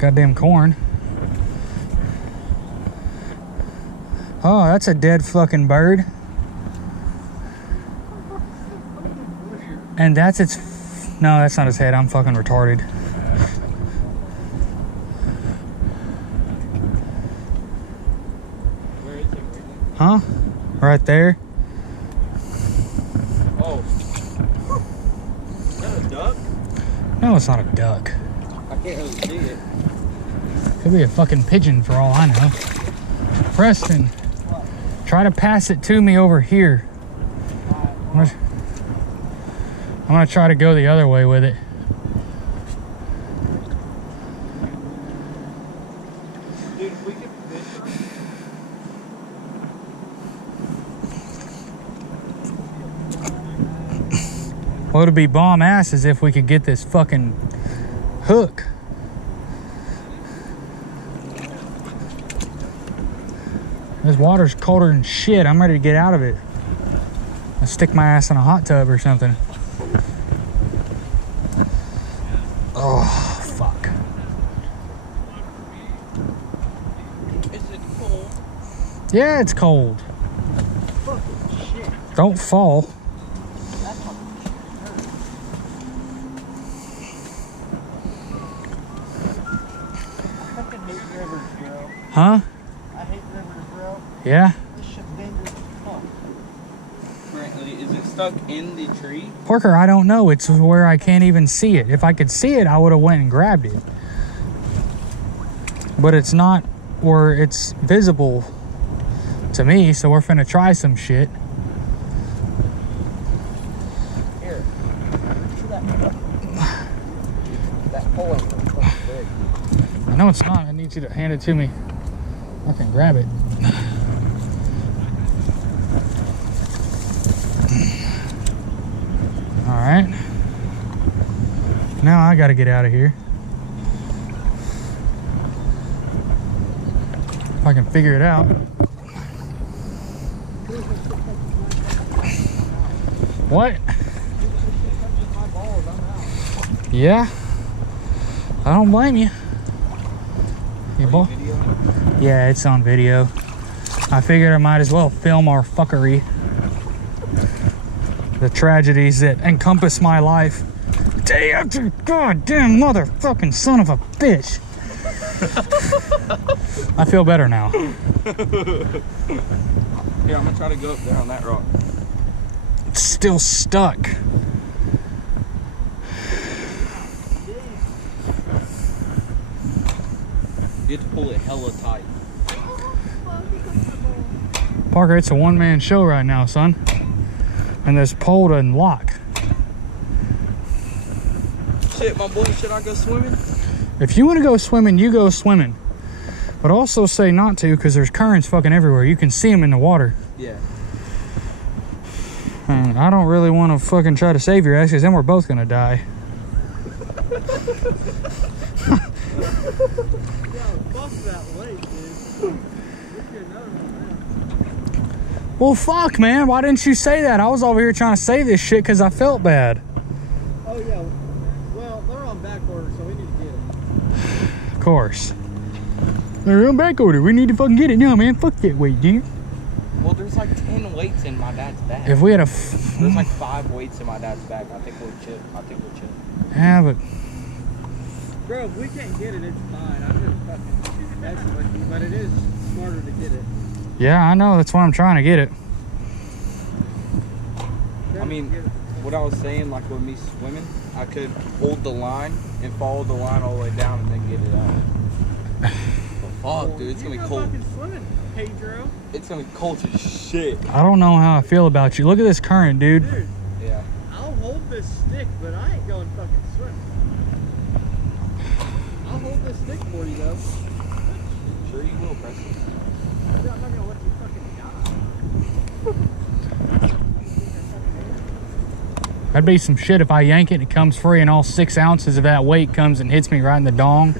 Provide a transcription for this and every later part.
Goddamn corn. Oh, that's a dead fucking bird. And that's its... No, that's not its head. I'm fucking retarded. Where is it? Huh? Right there. Oh. Is that a duck? No, it's not a duck. I can't really see it. Could be a fucking pigeon for all I know. Preston, try to pass it to me over here. I'm gonna try to go the other way with it. Dude, if we could fish her. What would be bomb ass is if we could get this fucking hook. This water's colder than shit. I'm ready to get out of it. I'll stick my ass in a hot tub or something. Oh, fuck. Is it cold? Yeah, it's cold. Fucking shit. Don't fall. I fucking hate rivers, bro. Huh? I hate rivers, bro. Yeah? This shit's dangerous as fuck. Brantley, is it stuck in the tree? Parker, I don't know. It's where I can't even see it. If I could see it, I would have went and grabbed it. But it's not where it's visible to me, so we're finna try some shit. Here. That hole ain't fucking big. I know it's not. I need you to hand it to me. I can grab it. All right. Now I gotta get out of here. If I can figure it out. What? Yeah. I don't blame you. Yeah, it's on video. I figured I might as well film our fuckery. The tragedies that encompass my life. Day after goddamn motherfucking son of a bitch. I feel better now. Here, I'm gonna try to go up there on that rock. It's still stuck. You have to pull it hella tight. Parker, it's a one-man show right now, son. And this pole doesn't lock. Shit, my boy, should I go swimming? If you want to go swimming, you go swimming. But also say not to, because there's currents fucking everywhere. You can see them in the water. Yeah. And I don't really want to fucking try to save your ass, because then we're both gonna die. Well, fuck, man. Why didn't you say that? I was over here trying to save this shit because I felt bad. Oh, yeah. Well, they're on back order, so we need to get it. Of course. They're on back order. We need to fucking get it now, man. Fuck that weight, dude. Well, there's like 10 weights in my dad's bag. If we had a... There's like 5 weights in my dad's bag. I think we'll chill. Yeah, but... Bro, if we can't get it, it's fine. I'm just fucking messing with you, but it is smarter to get it. Yeah, I know. That's why I'm trying to get it. I mean, what I was saying, like with me swimming, I could hold the line and follow the line all the way down and then get it out. But fuck, dude, it's gonna be cold. Fucking swimming, Pedro. It's gonna be cold as shit. I don't know how I feel about you. Look at this current, dude. Dude, Yeah. I'll hold this stick, but I ain't going fucking swimming. I'll hold this stick for you, though. Sure you will, Preston. I'm not gonna let you fucking die. That'd be some shit if I yank it and it comes free and all 6 ounces of that weight comes and hits me right in the dong.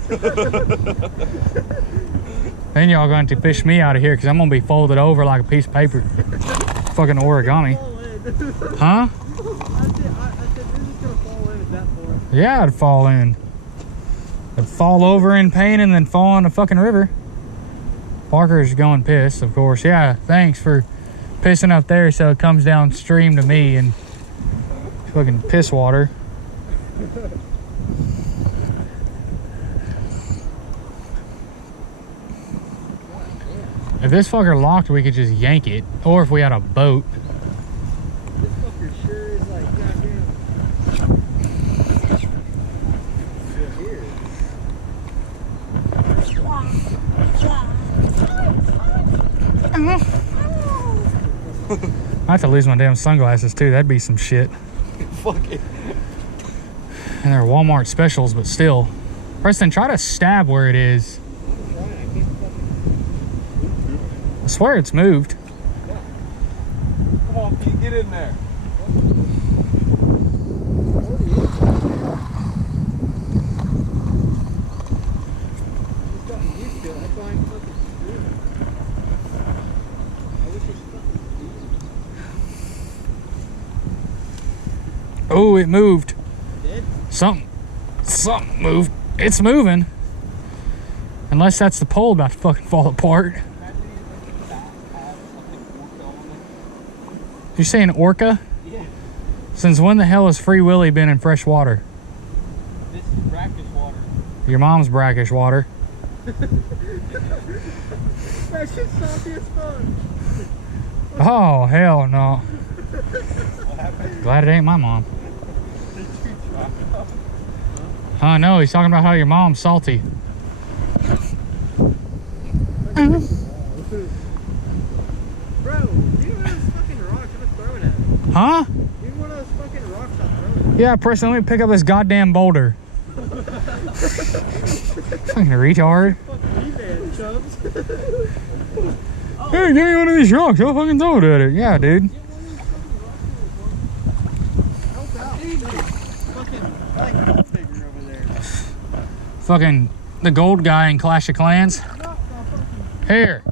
Then y'all going to fish me out of here because I'm going to be folded over like a piece of paper. Fucking origami. Huh? I said, you're just gonna fall in at that point. Yeah, I'd fall in. I'd fall over in pain and then fall in the fucking river. Parker's going pissed, of course. Yeah, thanks for pissing up there so it comes downstream to me and fucking piss water. If this fucker locked, we could just yank it. Or if we had a boat. This fucker sure is like goddamn. Here. I have to lose my damn sunglasses too. That'd be some shit. Fuck it. And they're Walmart specials, but still. Preston, try to stab where it is. I swear it's moved. Come on, Pete, get in there. Oh, it moved. Did? Something moved. It's moving. Unless that's the pole about to fucking fall apart. You're saying orca? Yeah. Since when the hell has Free Willy been in fresh water? This is brackish water. Your mom's brackish water. That shit's salty as fuck. Oh, hell no. Glad it ain't my mom. No, he's talking about how your mom's salty. Bro, do you know those fucking rocks I'm throwing at it? Huh? Do you know those fucking rocks I'm throwing? Yeah, Preston, let me pick up this goddamn boulder. Fucking retard. Fucking eBay, chubs. Hey, give me one of these rocks. I'll fucking throw it at it. Yeah, dude. Get one of these fucking rocks. Help out. Fucking like figure over there. Fucking the gold guy in Clash of Clans. Here.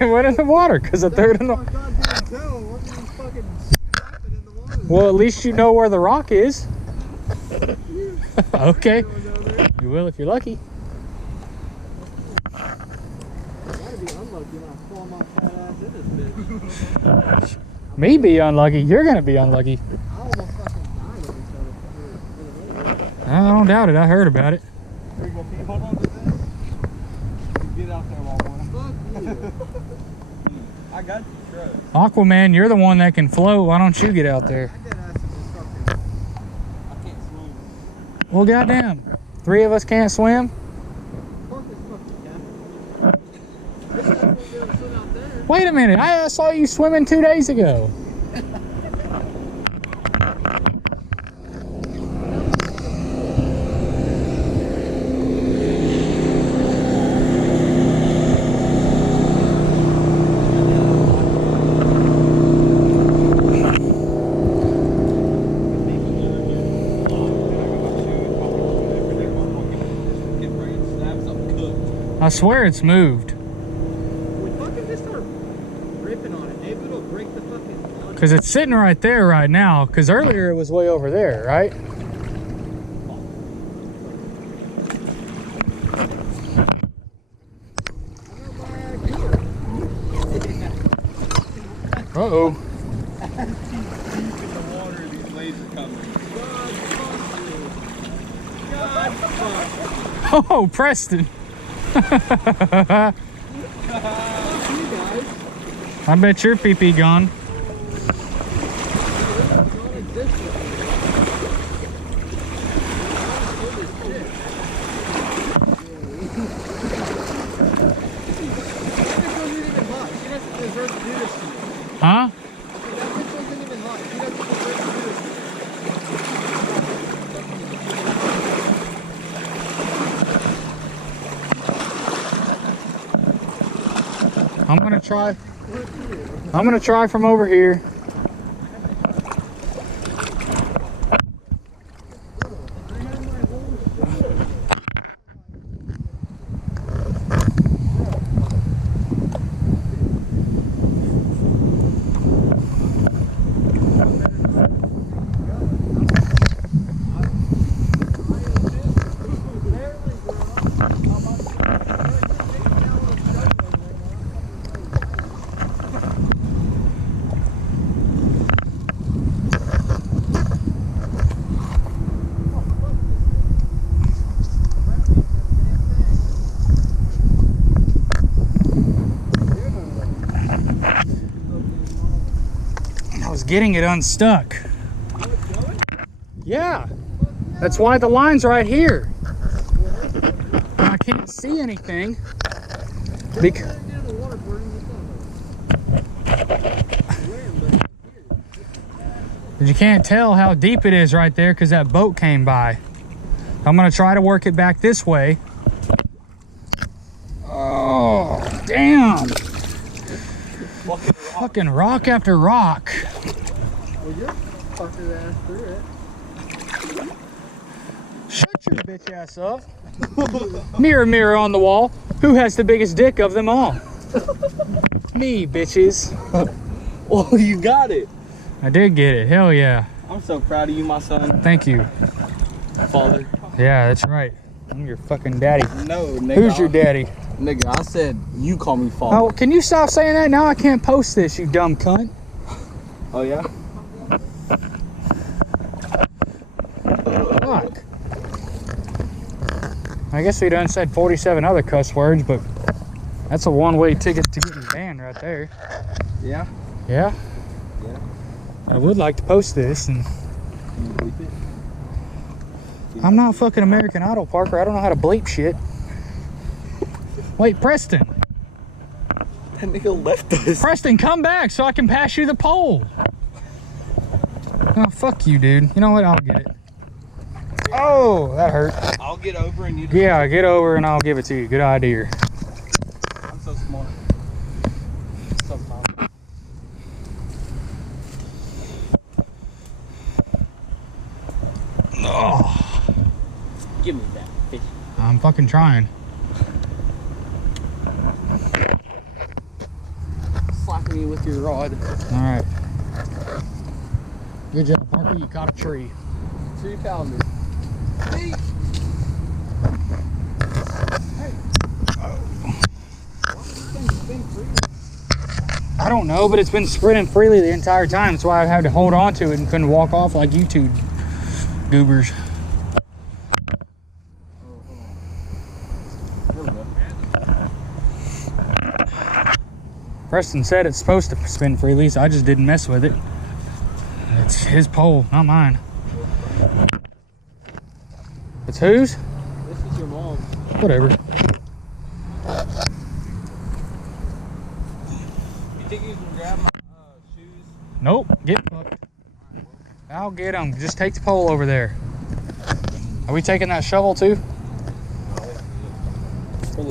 It went in the water because I threw it in the... Well, at least you know where the rock is. Okay. You will if you're lucky. Me be unlucky. You're gonna be unlucky. I don't doubt it. I heard about it. Here you go, Pete. Hold on to this. Get out there, Walmart. I got you, trust. Aquaman, you're the one that can float. Why don't you get out there? I can't swim. Well, goddamn. 3 of us can't swim? Wait a minute. I saw you swimming 2 days ago. I swear it's moved. We fucking just start ripping on it. Maybe it'll break the fucking... Because it's sitting right there right now. Because earlier it was way over there, right? Uh-oh. Oh, Preston. I bet your pee-pee gone. Huh? I'm gonna try from over here. I was getting it unstuck. Yeah, that's why the line's right here. I can't see anything. But you can't tell how deep it is right there because that boat came by. I'm gonna try to work it back this way. Oh, damn. Fucking rock after rock. Well, you're fucking ass through it. Shut your bitch ass up. Mirror, mirror on the wall. Who has the biggest dick of them all? Me, bitches. Oh, you got it. I did get it. Hell yeah. I'm so proud of you, my son. Thank you. Father. Yeah, that's right. I'm your fucking daddy. No, nigga. Who's your daddy? Nigga, I said you call me father. Oh, can you stop saying that? Now I can't post this, you dumb cunt. Oh, yeah? Fuck. I guess we done said 47 other cuss words, but that's a one-way ticket to getting banned right there. Yeah? Yeah? Yeah. I would like to post this, and Can you bleep it? I'm not fucking American Idol, Parker. I don't know how to bleep shit. Wait, Preston. That nigga left us. Preston, come back so I can pass you the pole. Oh, fuck you, dude. You know what? I'll get it. Oh, that hurt. I'll get over and you Yeah, get over and I'll give it to you. Good idea. I'm so smart. So smart. Oh, Give me that fish. I'm fucking trying. Slapping me with your rod. All right. Good job, Parker. You caught a tree. 3 pounders. Hey. I don't know, but it's been spreading freely the entire time. That's why I had to hold on to it and couldn't walk off like you two goobers. Preston said it's supposed to spin freely, so I just didn't mess with it. It's his pole, not mine. It's whose? This is your mom's. Whatever. You think you can grab my shoes? Nope, get fucked. I'll get them. Just take the pole over there. Are we taking that shovel too? In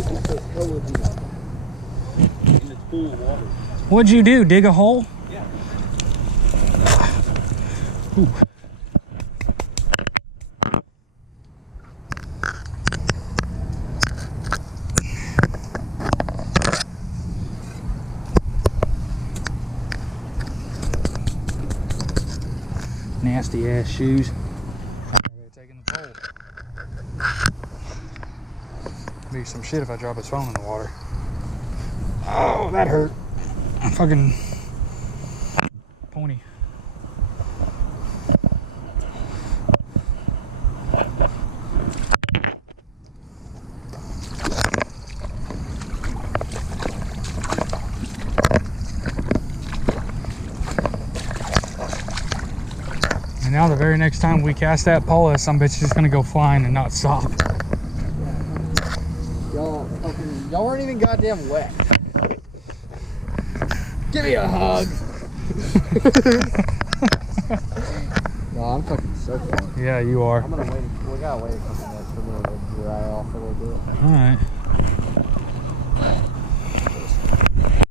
this pool of water. What'd you do? Dig a hole? Yeah. Ooh. Nasty ass shoes. Taking the pole. Be some shit if I drop his phone in the water. Oh, that hurt. I'm fucking pony. And now the very next time we cast that pole, that some bitch is just gonna go flying and not stop. Y'all weren't even goddamn wet. Give me a hug. No, I'm fucking so far. Yeah, you are. I'm gonna wait. We gotta wait a couple minutes for me to dry off a little bit. All right.